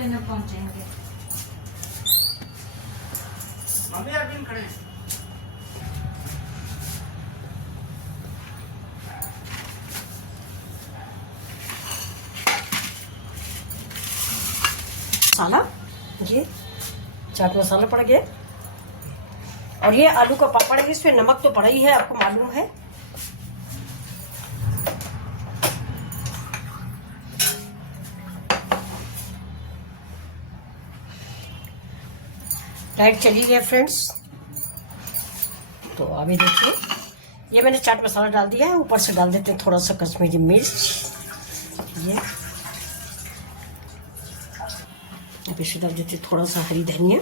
रास्ते में पहुंचेंगे। मम्मी अरविंद खड़े हैं। मसाला, ये चाट मसाला पड़ गया और ये आलू का पापड़ है। इसमें नमक तो पड़ा ही है, आपको मालूम है। लाइट चली गई फ्रेंड्स। तो अभी देखिए, ये मैंने चाट मसाला डाल दिया है। ऊपर से डाल देते हैं थोड़ा सा कश्मीरी मिर्च। ये अब इसे डाल देते थोड़ा सा हरी धनिया।